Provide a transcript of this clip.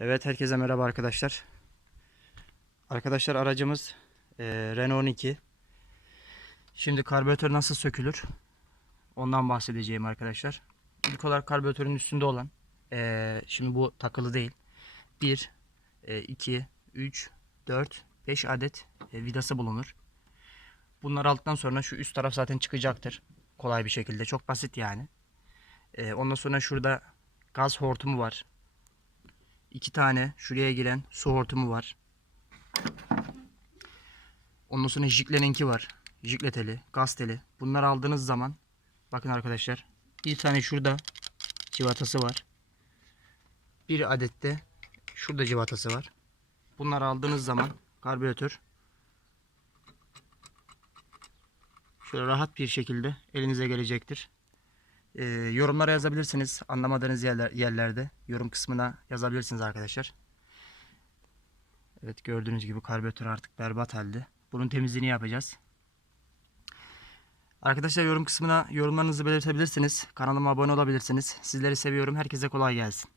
Evet herkese merhaba arkadaşlar. Arkadaşlar aracımız e, Renault 12. Şimdi karbüratör nasıl sökülür? Ondan bahsedeceğim arkadaşlar. İlk olarak karbüratörün üstünde olan e, şimdi bu takılı değil. 1, 2, 3, 4, 5 adet e, vidası bulunur. Bunlar aldıktan sonra şu üst taraf zaten çıkacaktır. Kolay bir şekilde. Çok basit yani. E, ondan sonra şurada gaz hortumu var. İki tane şuraya giren su hortumu var. Ondan sonra jikleninki var. Jikle teli, gaz teli. Bunları aldığınız zaman bakın arkadaşlar bir tane şurada civatası var. Bir adet de şurada civatası var. Bunları aldığınız zaman karbüratör şöyle rahat bir şekilde elinize gelecektir. Ee, yorumlara yazabilirsiniz. Anlamadığınız yerler, yerlerde yorum kısmına yazabilirsiniz arkadaşlar. Evet gördüğünüz gibi karbüratör artık berbat halde. Bunun temizliğini yapacağız. Arkadaşlar yorum kısmına yorumlarınızı belirtebilirsiniz. Kanalıma abone olabilirsiniz. Sizleri seviyorum. Herkese kolay gelsin.